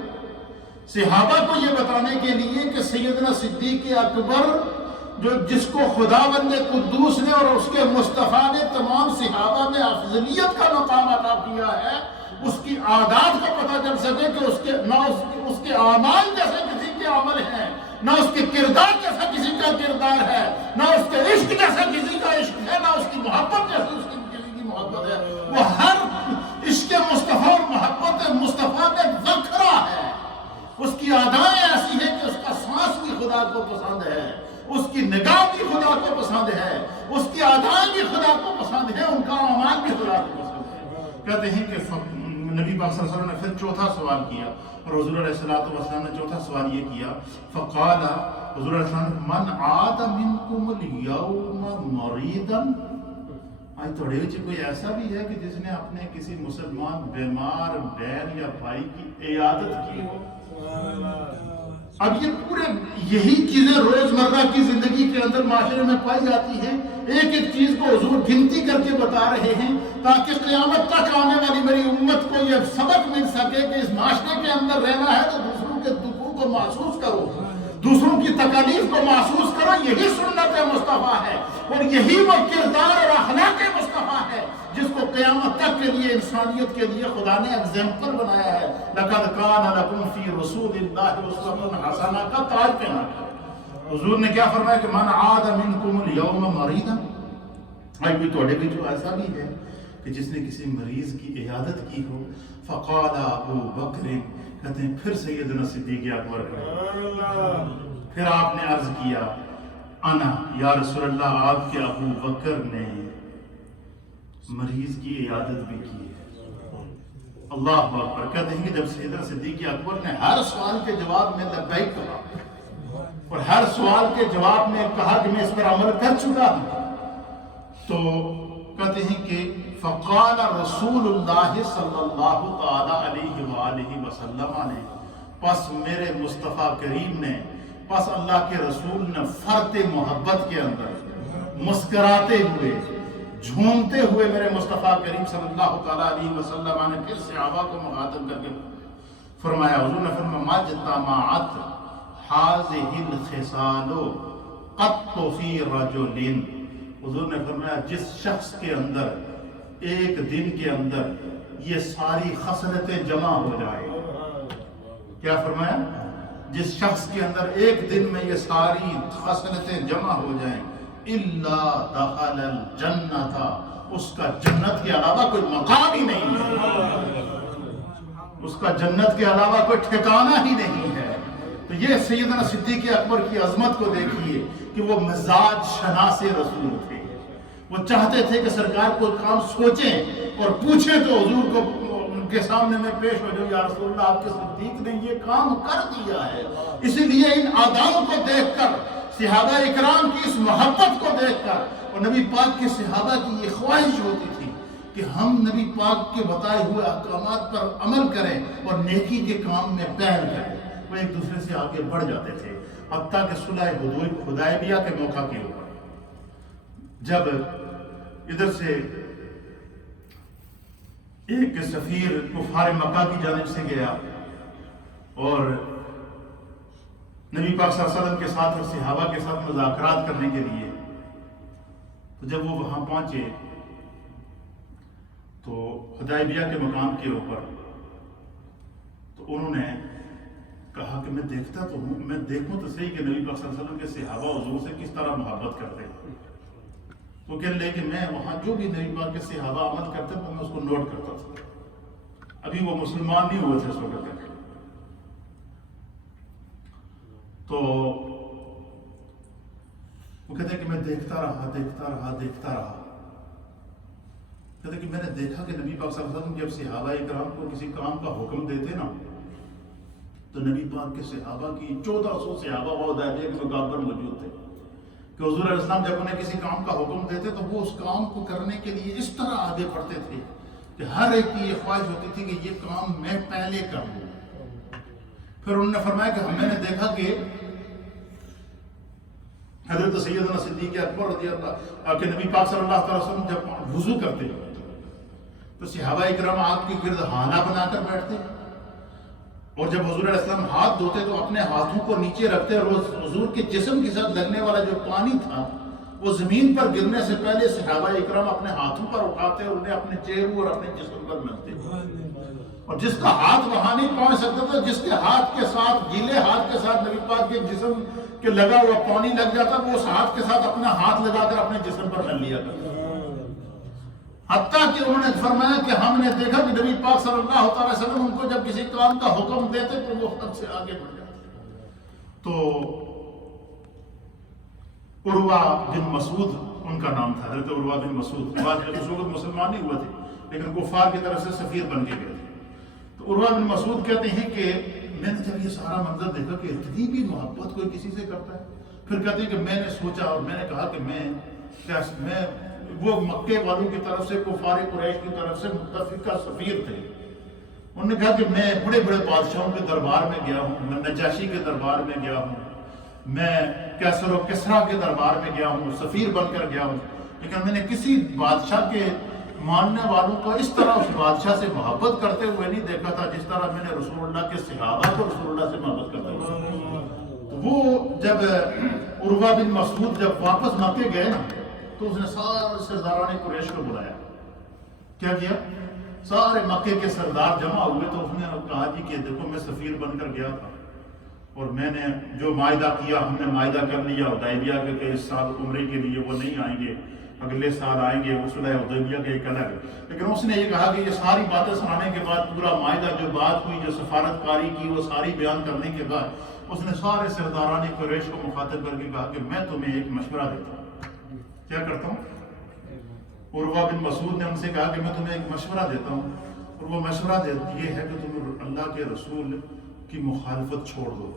صحابہ کو یہ بتانے کے لیے کہ سیدنا صدیق اکبر جو جس کو خداوند قدوس نے اور اس کے مصطفیٰ نے تمام صحابہ میں افضلیت کا مقام عطا کیا ہے، اس کی عادات کا پتہ چل سکے کہ اس کے اعمال جیسے کسی کے عمل ہیں، نہ اس کے کردار جیسا کسی کا کردار ہے، نہ اس کے عشق جیسا کسی کا عشق ہے، نہ اس کی محبت جیسا کسی کی محبت ہے. وہ ہر عشق مصطفیٰ اور محبت مصطفیٰ میں وکھرا ہے. اس کی ادائیں ایسی ہیں کہ اس کا سانس بھی خدا کو پسند ہے، اس کی نگاہ بھی خدا کو پسند ہے، اس کی ادائیں بھی خدا کو پسند ہے، ان کا اعمال بھی خدا کو پسند ہے. کہتے ہیں کہ نبی پاک صلی اللہ علیہ وسلم نے پھر چوتھا سوال کیا اور حضور علیہ السلام نے چوتھا سوال یہ کیا. فقال، حضور علیہ السلام نے من عاد منکم اليوم مریضا، آج تھوڑے وچ کوئی ایسا بھی ہے کہ جس نے اپنے کسی مسلمان بیمار بہن یا بھائی کی عیادت کی ہو؟ اب یہ پورے یہی چیزیں روزمرہ کی زندگی کے اندر معاشرے میں پائی جاتی ہیں. ایک ایک چیز کو حضور گنتی کر کے بتا رہے ہیں تاکہ قیامت تک آنے والی میری امت کو یہ سبق مل سکے کہ اس معاشرے کے اندر رہنا ہے تو دوسروں کے دکھوں کو محسوس کرو، دوسروں کی تکالیف کو محسوس کرو. یہی سنت مصطفیٰ ہے اور یہی وہ کردار اور اخلاق مصطفیٰ ہے جس کو قیامت تک کے لیے انسانیت کے لیے خدا نے ایگزامپل بنایا ہے. لقد کان لکم فی رسول اللہ اسوۃ حسنہ کا تاج پہنا. حضور نے کیا فرمایا کہ من عاد منکم اليوم مریضا، آج کوئی توڑے بھی جو ایسا بھی ہے کہ جس نے کسی مریض کی عیادت کی ہو. فقال ابو بکر، کہتے ہیں پھر سیدنا صدیق اکبر پھر آپ نے عرض کیا انا یا رسول اللہ آپ کے ابو بکر نے مریض کی عیادت بھی کی ہے. اللہ اکبر. کہتے ہیں کہ جب سیدنا صدیق اکبر نے ہر سوال کے جواب میں لبیک کہا اور ہر سوال کے جواب میں کہا کہ میں اس پر عمل کر چکا ہوں، تو کہتے ہیں کہ فقال رسول اللہ صلی اللہ تعالی علیہ وآلہ وسلم نے، پس میرے مصطفیٰ کریم نے، پس اللہ کے رسول نے فرط محبت کے اندر مسکراتے ہوئے جھومتے ہوئے میرے مصطفیٰ کریم صلی اللہ تعالی علیہ وسلم نے پھر صحابہ کو مخاطب کر کے فرمایا. حضور نے فرمایا مجتمعت هذه الخصال قط في رجل، حضور نے فرمایا جس شخص کے اندر ایک دن کے اندر یہ ساری خصلتیں جمع ہو جائیں. کیا فرمایا؟ جس شخص کے اندر ایک دن میں یہ ساری خصلتیں جمع ہو جائیں، الا دخل الجنۃ، اس کا جنت کے علاوہ کوئی مقام ہی نہیں ہے، اس کا جنت کے علاوہ کوئی ٹھکانہ ہی نہیں ہے۔ تو یہ سیدنا صدیق اکبر کی عظمت کو دیکھیے کہ وہ مزاج شناس رسول تھے۔ وہ چاہتے تھے کہ سرکار کوئی کام سوچیں اور پوچھیں تو حضور کو ان کے سامنے میں پیش ہو جاؤ، یا رسول اللہ آپ کے صدیق نے یہ کام کر دیا ہے۔ اسی لیے ان آدابوں کو دیکھ کر، صحابہ اکرام کی اس محبت کو دیکھ کر، اور نبی پاک کے صحابہ کی یہ خواہش ہوتی تھی کہ ہم نبی پاک کے بتائے ہوئے احکامات پر عمل کریں اور نیکی کے کام میں پہل کریں۔ وہ ایک دوسرے سے آگے بڑھ جاتے تھے، حتیٰ کہ صلح حدیبیہ کے موقع کے اوپر جب ادھر سے ایک سفیر کفار مکہ کی جانب سے گیا اور نبی پاک صلی اللہ علیہ وسلم کے ساتھ اور صحابہ کے ساتھ مذاکرات کرنے کے لیے، تو جب وہ وہاں پہنچے تو حدیبیہ کے مقام کے اوپر، تو انہوں نے کہا کہ میں دیکھتا تو ہوں، میں دیکھوں تو صحیح کہ نبی پاک صلی اللہ علیہ وسلم کے صحابہ حضور سے کس طرح محبت کرتے ہیں۔ تو کہنے لگے کہ میں وہاں جو بھی نبی پاک کے صحابہ عمل کرتے تو میں اس کو نوٹ کرتا تھا۔ ابھی وہ مسلمان نہیں ہوئے تھے اس وقت تک۔ تو وہ کہتے ہیں کہ میں دیکھتا رہا کہتے ہیں کہ میں نے دیکھا کہ نبی پاک صلی اللہ علیہ وسلم جب صحابہ اکرام کو کسی کام کا حکم دیتے نا، تو نبی پاک کے صحابہ کی 1400 صحابہ وہ حدیبیہ کے مقام پر موجود تھے کہ حضور علیہ السلام جب انہیں کسی کام کا حکم دیتے تو وہ اس کام کو کرنے کے لیے اس طرح آگے بڑھتے تھے کہ ہر ایک کی یہ خواہش ہوتی تھی کہ یہ کام میں پہلے کر لوں۔ پھر انہوں نے فرمایا کہ میں نے دیکھا کہ حضرت سیدنا صدیق اکبر رضی اللہ کہ نبی پاک صلی اللہ علیہ وسلم جب وضو کرتے تو صحابہ اکرام آپ کے گرد ہانہ بنا کر بیٹھتے، اور جب حضور علیہ السلام ہاتھ دھوتے تو اپنے ہاتھوں کو نیچے رکھتے، اور حضور کے جسم کے ساتھ لگنے والا جو پانی تھا وہ زمین پر گرنے سے پہلے صحابہ اکرام اپنے ہاتھوں پر اٹھاتے اور انہیں اپنے چہروں اور اپنے جسم پر ملتے، اور جس کا ہاتھ وہاں نہیں پہنچ سکتا تھا، جس کے ہاتھ کے ساتھ گیلے ہاتھ کے ساتھ نبی پاک کے جسم کے لگا ہوا پانی لگ جاتا، وہ اس ہاتھ کے ساتھ اپنا ہاتھ لگا کر اپنے جسم پر مل لیا کرتا۔ حتیٰ کہ انہوں نے فرمایا کہ ہم نے دیکھا کہ نبی پاک صلی اللہ علیہ وسلم ان کو جب کسی کام کا حکم دیتے تو وہ حد سے آگے بڑھ جاتے۔ تو عروہ بن مسعود ان کا نام تھا، حضرت عروہ بن مسعود، اس وقت مسلمان نہیں ہوئے تھے لیکن کفار کی طرف سے سفیر بن کے گئے تھے۔ تو عروہ بن مسعود کہتے ہیں کہ میں نے جب یہ سارا منظر دیکھا کہ اتنی بھی محبت کوئی کسی سے کرتا ہے، پھر کہتے ہیں کہ میں نے سوچا اور میں نے کہا کہ میں وہ مکے والوں کی طرف سے کفار قریش کی طرف سے متفقہ سفیر تھے۔ انہوں نے کہا کہ میں بڑے بڑے بادشاہوں کے دربار میں گیا ہوں، میں نجاشی کے دربار میں گیا ہوں، میں کیسر و کسریٰ کے دربار میں گیا ہوں، سفیر بن کر گیا ہوں، لیکن میں نے کسی بادشاہ کے ماننے والوں کو اس طرح اس بادشاہ سے محبت کرتے ہوئے نہیں دیکھا تھا جس طرح میں نے رسول اللہ کے صحابہ کو رسول اللہ سے محبت کرتے ہوئے۔ وہ جب عروہ بن مسعود جب واپس مکے گئے نا تو اس نے سارے سرداران قریش کو بلایا۔ کیا کیا؟ سارے مکے کے سردار جمع ہوئے تو اس نے کہا جی کہ دیکھو میں سفیر بن کر گیا تھا اور میں نے جو معاہدہ کیا ہم نے معاہدہ کر لیا حدیبیہ کے کہ اس سال عمرے کے لیے وہ نہیں آئیں گے، اگلے سال آئیں گے، وہ صلح حدیبیہ کے ایک الگ، لیکن اس نے یہ کہا کہ یہ ساری باتیں سنانے کے بعد پورا معاہدہ جو بات ہوئی جو سفارت کاری کی وہ ساری بیان کرنے کے بعد اس نے سارے سرداران قریش کو مخاطب کر کے کہا کہ میں تمہیں ایک مشورہ دیتا ہوں۔ کیا کرتا ہوں؟ عروہ بن مسعود نے ان سے کہا کہ میں تمہیں ایک مشورہ دیتا ہوں، اور وہ مشورہ یہ ہے کہ تم اللہ کے رسول کی مخالفت چھوڑ دو۔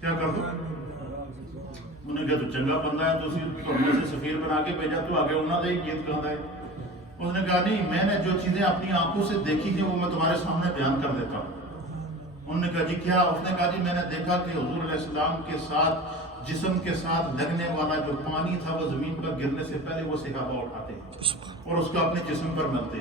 کیا کر دو؟ انہوں نے کہا تو چنگا بندہ ہے تو اسی سے سفیر بنا کے بھیجا تو آگے انہوں نے گیت کہا ہے۔ اس نے کہا نہیں، میں نے جو چیزیں اپنی آنکھوں سے دیکھی ہیں وہ میں تمہارے سامنے بیان کر دیتا ہوں۔ انہوں نے کہا جی کیا؟ اس نے کہا جی میں نے دیکھا کہ حضور علیہ السلام کے ساتھ جسم کے ساتھ لگنے والا جو پانی تھا وہ زمین پر گرنے سے پہلے وہ صحابہ اٹھاتے اور اس کو اپنے جسم پر ملتے۔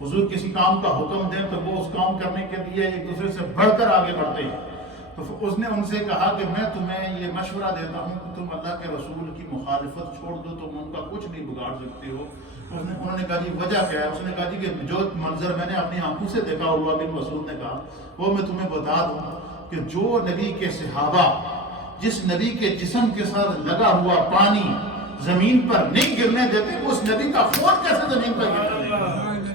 حضور کسی کام کا حکم دیں تو وہ اس کام کرنے کے لیے ایک دوسرے سے بڑھ کر آگے بڑھتے ہیں۔ تو اس نے ان سے کہا کہ میں تمہیں یہ مشورہ دیتا ہوں کہ تم اللہ کے رسول کی مخالفت چھوڑ دو، تم ان کا کچھ نہیں بگاڑ سکتے ہو۔ انہوں نے کہا جی وجہ کیا ہے؟ اس نے کہا جی کہ جو منظر میں نے اپنی آنکھوں سے دیکھا، عروہ بن مسعود نے کہا، وہ میں تمہیں بتا دوں کہ جو نبی کے صحابہ جس نبی کے جسم کے ساتھ لگا ہوا پانی زمین پر نہیں گرنے دیتے، وہ اس نبی کا خون کیسے زمین پر گرنے دیں گے؟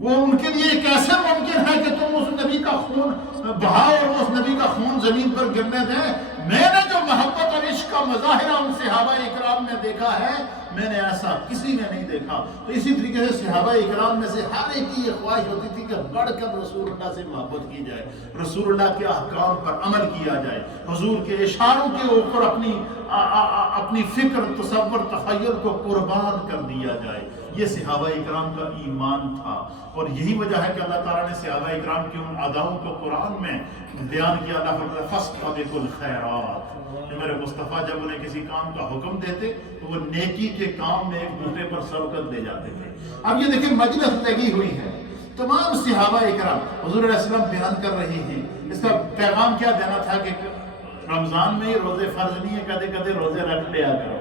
وہ ان کے لیے کیسے ممکن ہے کہ تم اس نبی کا خون بہاؤ اور اس نبی کا خون زمین پر گرنے دیں؟ میں نے جو محبت اور عشق کا مظاہرہ ان صحابہ اکرام میں دیکھا ہے، میں نے ایسا کسی میں نہیں دیکھا۔ تو اسی طریقے سے صحابہ اکرام میں سے ہر ایک کی یہ خواہش ہوتی تھی کہ بڑھ کر رسول اللہ سے محبت کی جائے، رسول اللہ کے احکام پر عمل کیا جائے، حضور کے اشاروں کے اوپر اپنی فکر، تصور، تخیل کو قربان کر دیا جائے۔ یہ صحابہ اکرام کا ایمان تھا، اور یہی وجہ ہے کہ اللہ تعالیٰ نے صحابہ اکرام کی ان اداؤں کو قرآن میں بیان کیا۔ اللہ فرماتا ہے فاستبقوا الخیرات، کہ میرے مصطفیٰ جب انہیں کسی کام کا حکم دیتے تو وہ نیکی کے کام میں ایک دوسرے پر سبقت دے جاتے تھے۔ اب یہ دیکھیں مجلس لگی ہوئی ہے، تمام صحابہ اکرام، حضور علیہ السلام بیان کر رہے ہیں۔ اس کا پیغام کیا دینا تھا کہ رمضان میں ہی روزے فرض نہیں ہے، کدے کدے روزے رکھ لیا کرو۔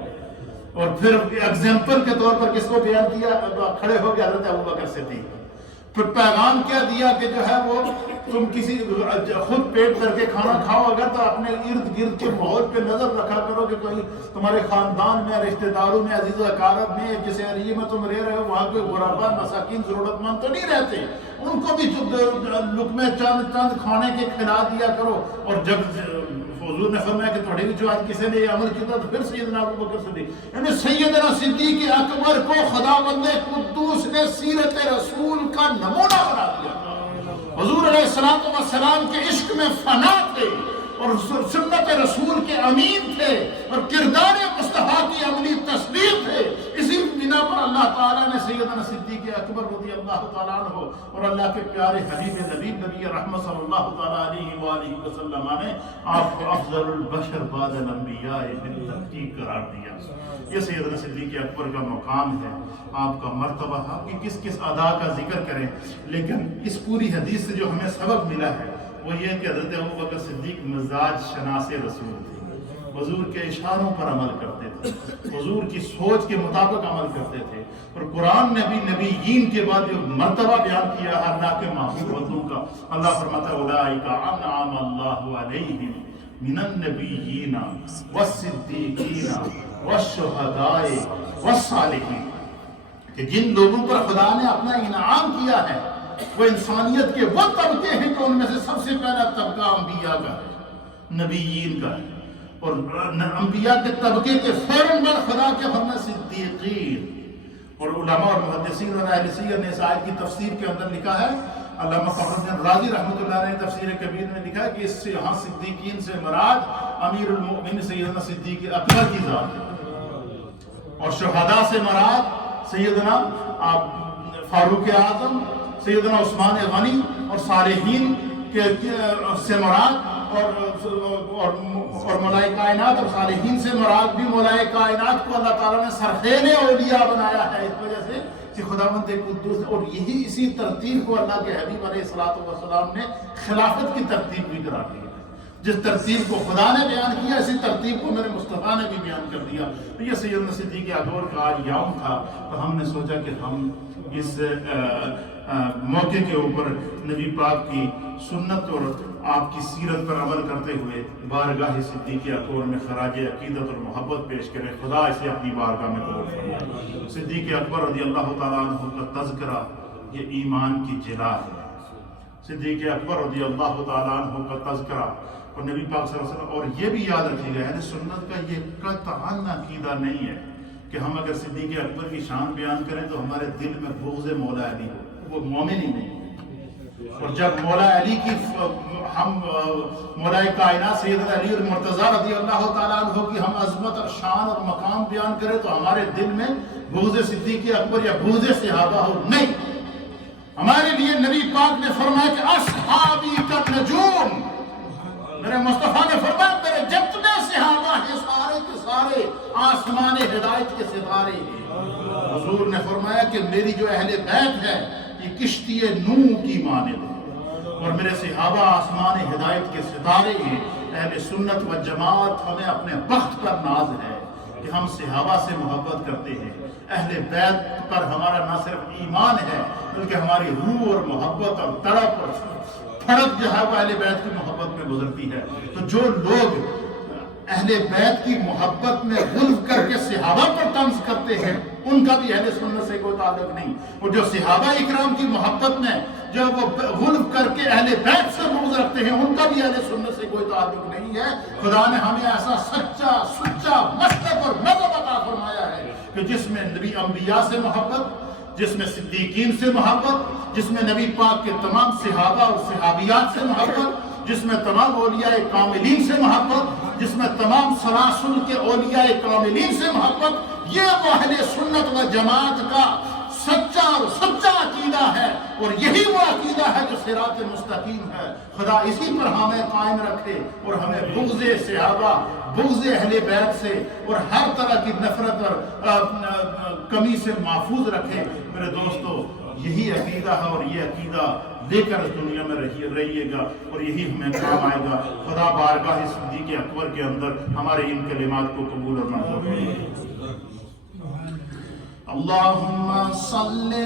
اور پھر ایگزامپل کے طور پر کس کو بیان کیا؟ کھڑے ہو گیا حضرت ابوبکر صدیق۔ پھر پیغام کیا دیا کہ جو ہے وہ تم کسی خود پیٹ کر کے کھانا کھاؤ اگر تو اپنے ارد گرد کے ماحول پہ نظر رکھا کرو کہ کوئی تمہارے خاندان میں، رشتہ داروں میں، عزیز و اقارب میں، جس ایریے میں تم رہ رہے ہو وہاں کوئی غربا، مساکین، ضرورت مند تو نہیں رہتے، ان کو بھی لقمے چند کھانے کے کھلا دیا کرو۔ اور جب حضور نے فرمایا کہ تھوڑے بھی جو آج کسی نے یہ عمل کیا تو پھر سیدنا ابوبکر صدیق، یعنی سیدنا صدیق اکبر کو خداوند قدوس نے سیرت رسول کا نمونہ بنا دیا۔ حضور علیہ السلام کے عشق میں فنا تھے اور سنت رسول کے امین تھے اور کردار مصطفیٰ کی عملی تصویر تھے۔ اسی بنا پر اللہ تعالیٰ نے سیدنا صدیق اکبر رضی اللہ تعالیٰ عنہ اور اللہ کے پیارے حبیب نبی رحمت صلی اللہ تعالیٰ علیہ وآلہ وسلم نے آپ کو افضل البشر بعد الانبیاء بالترتیب قرار دیا۔ یہ سیدنا صدیق اکبر کا مقام ہے، آپ کا مرتبہ، آپ کی کس کس ادا کا ذکر کریں، لیکن اس پوری حدیث سے جو ہمیں سبق ملا ہے وہ یہ کہ حضرت ابوبکر صدیق مزاج شناس رسول تھے، حضور کے اشاروں پر عمل کرتے تھے، حضور کی سوچ کے مطابق عمل کرتے تھے، اور قرآن نے بھی نبیین کے بعد جو مرتبہ بیان کیا ہے اللہ کے محبوب بندوں کا، اللہ فرماتا ہے اولئک انعم اللہ علیہم من النبیین والصدیقین والشہداء والصالحین، کہ جن لوگوں پر خدا نے اپنا انعام کیا ہے وہ انسانیت کے وہ طبقے ہیں کہ ان میں سے سب سے پہلا طبقہ انبیاء کا ہے، نبیین کا ہے، اور انبیاء کے طبقے کے فوراً بعد خدا کے فرمان صدیقین۔ اور علماء اور محدثین اور اہل سیر نے اس آیت کی تفسیر کے اندر لکھا ہے، علامہ فخر الدین رازی رحمۃ اللہ علیہ نے تفسیر کبیر میں لکھا ہے کہ اس سے یہاں صدیقین سے مراد امیر المؤمنین سیدنا صدیق اکبر کی ذات ہے، اور شہداء سے مراد سیدنا فاروق اعظم، سیدنا عثمان غنی، اور صالحین سے مراد اور مولائے کائنات، اور صالحین سے مراد بھی مولائے کائنات کو اللہ تعالیٰ نے سرخیل اولیاء بنایا ہے اس وجہ سے کہ خداوند قدوس، اور یہی اسی ترتیب کو اللہ کے حبیب علیہ السلام نے خلافت کی ترتیب بھی قرار دی ہے۔ جس ترتیب کو خدا نے بیان کیا اسی ترتیب کو میرے مصطفیٰ نے بھی بیان کر دیا۔ تو یہ سیدنا صدیق اکبر کا آج یوم تھا، تو ہم نے سوچا کہ ہم اس موقع کے اوپر نبی پاک کی سنت اور آپ کی سیرت پر عمل کرتے ہوئے بارگاہ صدیق اکبر میں خراج عقیدت اور محبت پیش کریں۔ خدا اسے اپنی بارگاہ میں قبول فرمائے۔ صدیق اکبر رضی اللہ تعالیٰ عنہ کا تذکرہ یہ ایمان کی جلا ہے۔ صدیق اکبر رضی اللہ تعالیٰ عنہ کا تذکرہ اور نبی پاک صلی اللہ علیہ وسلم، اور یہ بھی یاد رکھیے گا یعنی سنت کا یہ قطعاً عقیدہ نہیں ہے کہ ہم اگر صدیق اکبر کی شان بیان کریں تو ہمارے دل میں بغض مولا علی ہو، وہ مومن ہی نہیں۔ اور جب مولا علی کی ہم مولا کائنات سیدنا علی المرتضیٰ رضی اللہ تعالیٰ عنہ کی ہم عظمت اور شان اور مقام بیان کریں تو ہمارے دل میں بغض صدیق اکبر یا بغض صحابہ ہو نہیں۔ ہمارے لیے نبی پاک نے فرمایا کہ اصحابی کا نجوم، میرے مصطفیٰ نے فرمایا میرے جتنے صحابہ ہیں سارے کے سارے آسمان ہدایت کے ستارے ہیں۔ حضور نے فرمایا کہ میری جو اہل بیت ہے یہ کشتی نوح کی مانند ہے، اور میرے صحابہ آسمان ہدایت کے ستارے ہیں۔ اہل سنت و جماعت ہمیں اپنے بخت پر ناز ہے کہ ہم صحابہ سے محبت کرتے ہیں۔ اہل بیت پر ہمارا نہ صرف ایمان ہے بلکہ ہماری روح اور محبت اور تڑپ اور پھڑک جو ہے وہ اہل بیت کی محبت میں گزرتی ہے۔ تو جو لوگ اہل بیت کی محبت میں غلو کر کے صحابہ پر طنز کرتے ہیں، ان کا بھی اہل سنت سے کوئی تعلق نہیں. اور جو صحابہ اکرام کی محبت میں جو وہ غلو کر کے اہل بیت سے بغض رکھتے ہیں، ان کا بھی اہل سنت سے کوئی تعلق نہیں ہے. خدا نے ہمیں ایسا سچا مسلک اور مذہب عطا فرمایا ہے کہ جس میں نبی انبیاء سے محبت، جس میں صدیقین سے محبت، جس میں نبی پاک کے تمام صحابہ اور صحابیات سے محبت، جس میں تمام اولیاء کاملین سے محبت، جس میں تمام سلاسل کے اولیاء کاملین سے محبت. یہ وہ اہل سنت و جماعت کا سچا عقیدہ ہے، اور یہی وہ عقیدہ ہے جو صراط مستقیم ہے. خدا اسی پر ہمیں قائم رکھے اور ہمیں بغض صحابہ، بغض اہل بیت سے اور ہر طرح کی نفرت اور کمی سے محفوظ رکھے. میرے دوستو، یہی عقیدہ ہے اور یہ عقیدہ لے کر اس دنیا میں رہیے گا اور یہی ہمیں کام آئے گا. خدا بارگاہ صدیق اکبر کے اندر ہمارے ان کلمات کو قبول اور منظور فرمائے. اللہم صلی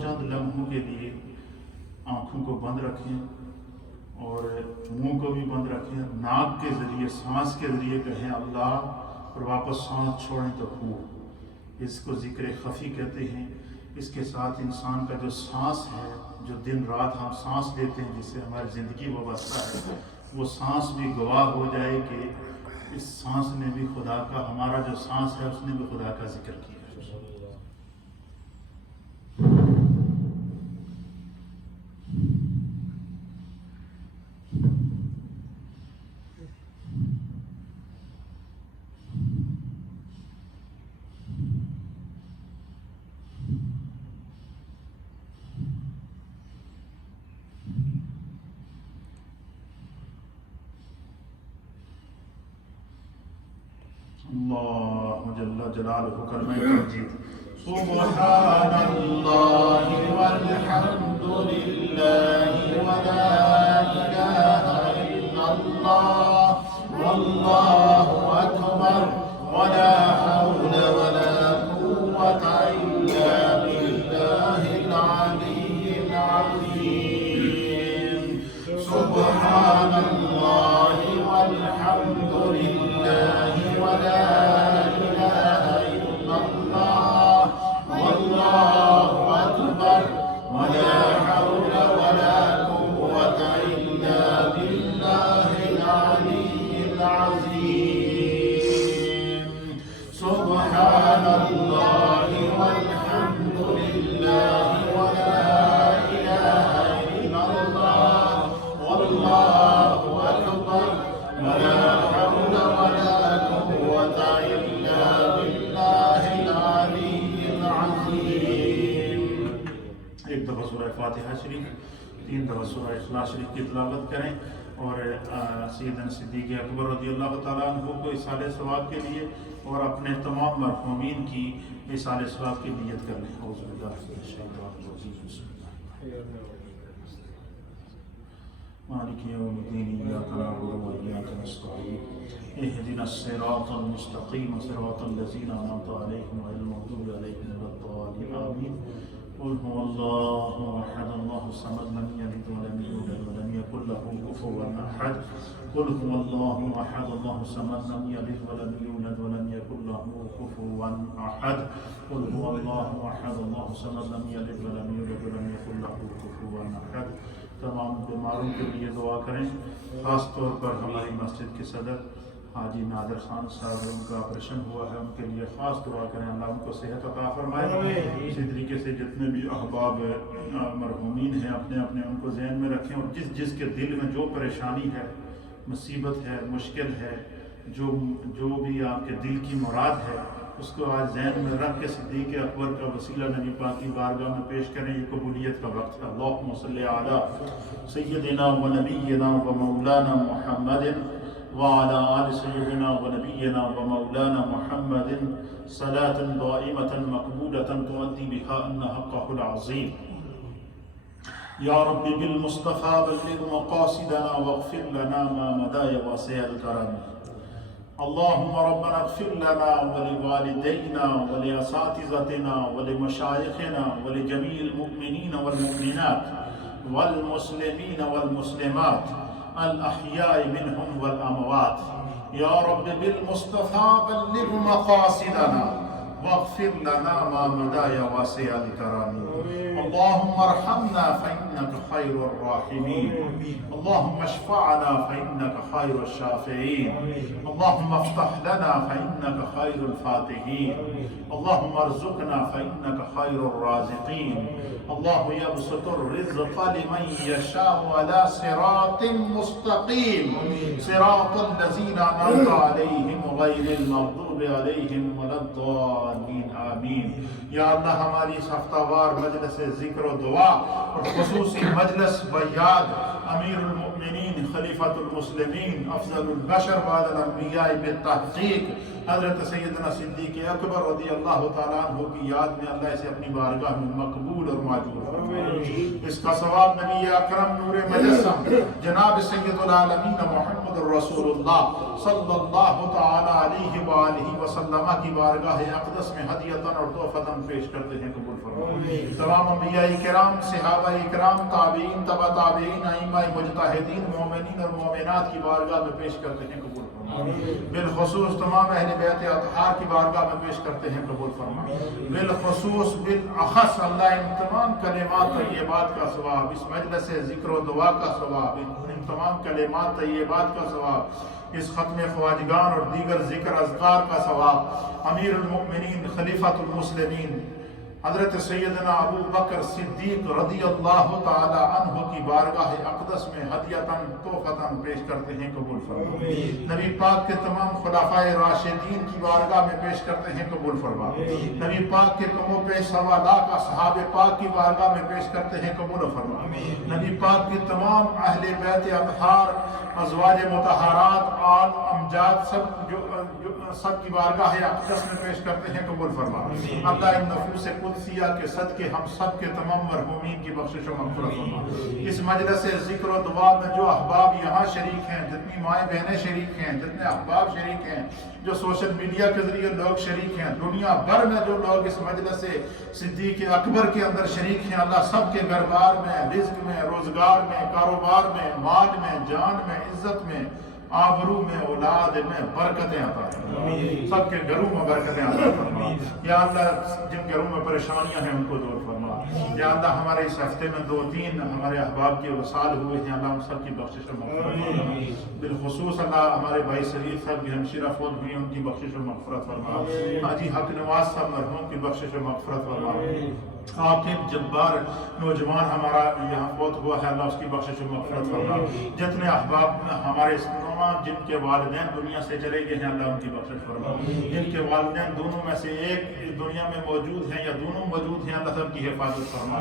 چند لمحوں کے لیے آنکھوں کو بند رکھیں اور منہ کو بھی بند رکھیں، ناک کے ذریعے سانس کے ذریعے کہیں اللہ، اور واپس سانس چھوڑیں تو خوب۔ اس کو ذکر خفی کہتے ہیں۔ اس کے ساتھ انسان کا جو سانس ہے، جو دن رات ہم سانس لیتے ہیں، جس سے ہماری زندگی وابستہ ہے، وہ سانس بھی گواہ ہو جائے کہ اس سانس نے بھی خدا کا، ہمارا جو سانس ہے اس نے بھی خدا کا ذکر کیا ہے۔ اللہ جل جلالہ کلمہ تمجید۔ سبحان اللہ والحمد للہ ولا الہ الا اللہ واللہ اکبر ولا حول ولا قوة الا باللہ العلی العظیم۔ سبحان اللہ والحمد للہ ولا الہ الا اللہ واللہ اکبر ولا حول ولا قوة الا باللہ العلی العظیم۔ سبحان اللہ والحمد للہ ولا الہ الا اللہ واللہ اکبر ولا حول ولا قوة الا باللہ العلی العظیم۔ ایک دفعہ سورہ فاتحہ شریف، 3 دفعہ سورہ اخلاص شریف کی تلاوت کریں، اور سیدنا صدیق اکبر رضی اللہ تعالیٰ عنہ کو اصالہ ثواب کے لیے اور اپنے تمام مرحومین کی اصالہ ثواب کی نیت کر لیں۔ اعوذ باللہ من الشیطان الرجیم، بسم اللہ مالک یوم الدین، ایاک نعبد و ایاک نستعین، اہدنا الصراط المستقیم صراط الذین انعمت علیہم غیر المغضوب علیہم ولا الضالین، آمین۔ قل هو الله احد الله الصمد لم يلد ولم يولد ولم يكن له كفوا احد۔ قل هو الله احد الله الصمد لم يلد ولم يولد ولم يكن له كفوا احد۔ قل هو الله احد الله الصمد لم يلد ولم يولد ولم يكن له كفوا احد۔ تمام بیماروں کے لیے دعا کریں، خاص طور پر ہماری مسجد کے صدر حاجی نادر خان صاحب، ان کا آپریشن ہوا ہے، ان کے لیے خاص دعا کریں، اللہ ان کو صحت عطا فرمائے۔ اسی طریقے سے جتنے بھی احباب مرحومین ہیں اپنے اپنے ان کو ذہن میں رکھیں، اور جس جس کے دل میں جو پریشانی ہے، مصیبت ہے، مشکل ہے، جو بھی آپ کے دل کی مراد ہے، اس کو آج ذہن میں رکھ کے صدیق اکبر کا وسیلہ نبی پاک کی بارگاہ میں پیش کریں۔ یہ قبولیت کا وقت ہے۔ اللہم صلی علی سیدنا و نبینا و مولانا محمد وعلى آل سيدنا ونبينا ومولانا محمد صلاة دائمة مقبولة تؤدي بها أن حقه العظيم۔ يا رب بالمصطفى بلغ مقاصدنا واغفر لنا ما مدى يا واسع الكرم۔ اللهم ربنا اغفر لنا ولوالدينا ولأساتذتنا ولمشايخنا ولجميع المؤمنين والمؤمنات والمسلمين والمسلمات الأحياء منهم والأموات۔ يا رب بالمصطفى بلغ مقاصدنا واغفر لنا ما مضى يا واسع الكرم اللهم ارحمنا فإنك خير الراحمين اللهم اشفعنا فإنك خير الشافعين اللهم افتح لنا فإنك خير الفاتحين اللهم ارزقنا فإنك خير الرازقين الله يبسط الرزق لمن يشاء على صراط مستقيم صراط الذين أنعمت عليهم غير المغضوب عليهم ولا الضالين آمین. یا اللہ ہماری اس ہفتہ وار مجلس ذکر و دعا اور خصوصی مجلس بیاد امیر المؤمنین خلیفۃ المسلمین افضل البشر بعد الانبیاء بالتحقیق حضرت سیدنا صدیق اکبر رضی اللہ تعالیٰ عنہ کی یاد میں اللہ اسے اپنی بارگاہ میں مقبول اور معجور فرمائے. اس کا ثواب نبی اکرم نور مجسم جناب سید العالمین محمد رسول اللہ صلی اللہ تعالیٰ علیہ وآلہ وسلم کی بارگاہ اقدس میں ہدیتاً اور تحفتاً پیش کرتے ہیں، قبول فرمائے. تمام انبیاء کرام، صحابہ کرام، تابعین، تبع تابعین، ائمہ مجتہدین، مومنین اور مومنات کی بارگاہ میں پیش کرتے ہیں، قبول فرمائے. بالخصوص تمام اہل بیت اطہار کی بارگاہ میں پیش کرتے ہیں، قبول فرمائے. بالخصوص بالاخص اللہ ان تمام کلمات طیبات کا ثواب، اس مجلس ذکر و دعا کا ثواب، ان تمام کلمات طیبات کا ثواب، اس ختم خواجگان اور دیگر ذکر اذکار کا ثواب امیر المؤمنین خلیفۃ المسلمین حضرت سیدنا ابو بکر صدیق رضی اللہ تعالی عنہ کی بارگاہ اقدس میں ہدیتاً تحفتاً پیش کرتے ہیں، قبول فرمائے. نبی پاک کے تمام خلفائے راشدین کی بارگاہ میں پیش کرتے ہیں، قبول فرمائے. نبی پاک کے کم و پیش 1.25 لاکھ اصحاب پاک کی بارگاہ میں پیش کرتے ہیں، قبول فرمائے. نبی پاک کی تمام اہل بیت اطہار، ازواج مطہرات، آل امجاد سب کی بارگاہ اقدس میں پیش کرتے ہیں، قبول فرمائے. اللہ ان نفوس قدسیہ کے صدقے ہم سب کے تمام مرحومین کی بخشش و مغفرت فرمائے. اس مجلس ذکر و دعا میں جو احباب یہاں شریک ہیں، جتنی مائیں بہنیں شریک ہیں، جتنے احباب شریک ہیں، جو سوشل میڈیا کے ذریعے لوگ شریک ہیں، دنیا بھر میں جو لوگ اس مجلس صدیق اکبر کے اندر شریک ہیں، اللہ سب کے گھر بار میں، رزق میں، روزگار میں، کاروبار میں، مال میں، جان میں، عزت میں، آبرو میں، اولاد میں برکتیں عطا فرما. سب کے گھروں میں برکتیں عطا فرما. یا اللہ جن گھروں میں پریشانیاں ہیں ان کو دور فرما. یا اللہ ہمارے اس ہفتے میں 2-3 ہمارے احباب کے وصال ہوئے ہیں، اللہ ہم سب کی بخشش و مغفرت فرما. بالخصوص اللہ ہمارے بھائی سعید صاحب کی ہمشیرہ فوت ہوئی ہیں، ان کی بخشش و مغفرت فرما. حاجی حق نواز صاحب مرحوم کی بخشش و مغفرت فرما. عاقب جبار نوجوان ہمارا یہاں فوت ہوا ہے، اللہ اس کی بخشش و مغفرت فرما. جتنے احباب ہمارے جن کے والدین دنیا سے چلے گئے ہیں، اللہ ان کی بخشش فرما. جن کے والدین دونوں میں سے ایک اس دنیا میں موجود ہیں یا دونوں موجود ہیں، اللہ سب کی حفاظت فرما.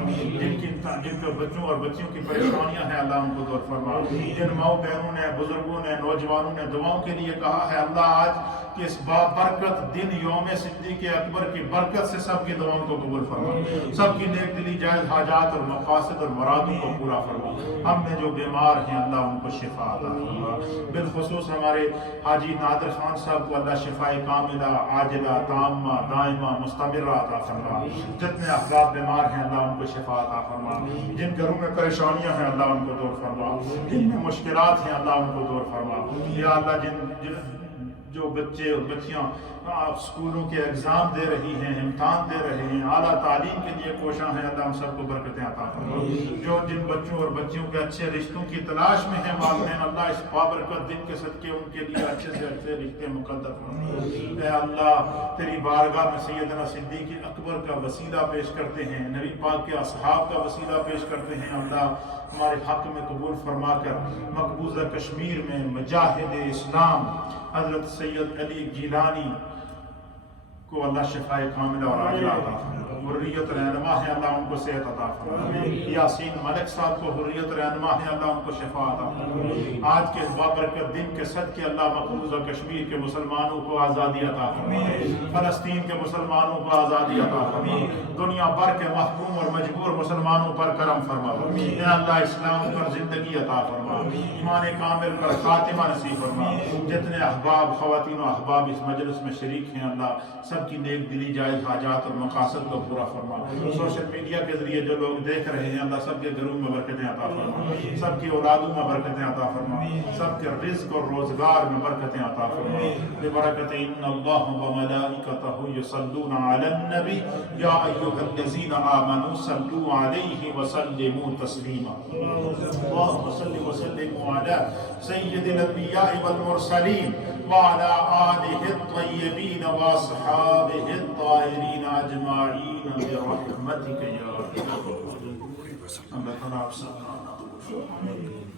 جن کے بچوں اور بچیوں کی پریشانیاں ہیں، اللہ ان کو دور فرما. جن ماؤں بہنوں نے، بزرگوں نے، نوجوانوں نے دعاؤں کے لیے کہا ہے، اللہ آج کہ اس بابرکت دن یوم صدیق اکبر کی برکت سے سب کی دعاؤں کو قبول فرما. سب کی نیک دلی جائز حاجات اور مقاصد اور مرادوں کو پورا فرما. ہم میں جو بیمار ہیں اللہ ان کو شفا عطا فرما. بالخصوص ہمارے حاجی نادر خان صاحب کو اللہ شفا کاملہ، عاجلہ، تامہ، دائمہ، مستمرہ عطا فرما. جتنے احباب بیمار ہیں اللہ ان کو شفا عطا فرما. جن گھروں میں پریشانیاں ہیں اللہ ان کو دور فرما. جن میں مشکلات ہیں اللہ ان کو دور فرما. یا اللہ جن جو بچے اور بچیاں اسکولوں کے ایگزام دے رہی ہیں، امتحان دے رہے ہیں، اعلیٰ تعلیم کے لیے کوشاں ہیں، اللہ ہم سب کو برکتیں عطا فرما. جو جن بچوں اور بچیوں کے اچھے رشتوں کی تلاش میں ہیں والدین، اللہ اس بابرکت دن کے صدقے ان کے لیے اچھے سے اچھے رشتے مقدر فرما. اے اللہ تیری بارگاہ میں سیدنا صدیق اکبر کا وسیلہ پیش کرتے ہیں، نبی پاک کے اصحاب کا وسیلہ پیش کرتے ہیں. اللہ ہمارے حق میں قبول فرما کر مقبوضہ کشمیر میں مجاہد اسلام حضرت سید علی گیلانی کو اللہ شفائے کاملہ اور عاجلہ عطا فرما. حریت رہنما ہے، اللہ ان کو صحت عطا فرما. یاسین ملک صاحب کو حریت رہنما ہے، اللہ ان کو شفا عطا فرما. آج کے بابرکت دن کے صدقے اللہ مقبوضہ کشمیر کے مسلمانوں کو آزادی عطا فرما. فلسطین کے مسلمانوں کو آزادی عطا فرما. دنیا بھر کے محکوم اور مجبور مسلمانوں پر کرم فرما. اے اللہ اسلام پر زندگی عطا فرما. ایمان کامل پر خاتمہ نصیب فرما. جتنے احباب، خواتین و احباب اس مجلس میں شریک ہیں اللہ سب سب کی نیک دلی جائز حاجات اور مقاصد کو پورا فرما. سوشل میڈیا کے ذریعے جو لوگ دیکھ رہے ہیں اللہ سب کے گھروں میں برکتیں عطا فرما, سب کی اولادوں میں برکتیں عطا فرما, سب کے رزق اور روزگار میں برکتیں عطا فرما. ببرکت ان اللہ وملائکتہ یصلون علی النبی یا ایھا الذین آمنوا صلوا علیہ وسلموا تسلیما. اللهم صل وسلم علی سید الانبیاء والمرسلین وعلى آلہ الطیبین واصحابہ الطاہرین اجمعین برحمتک یا ارحم الراحمین.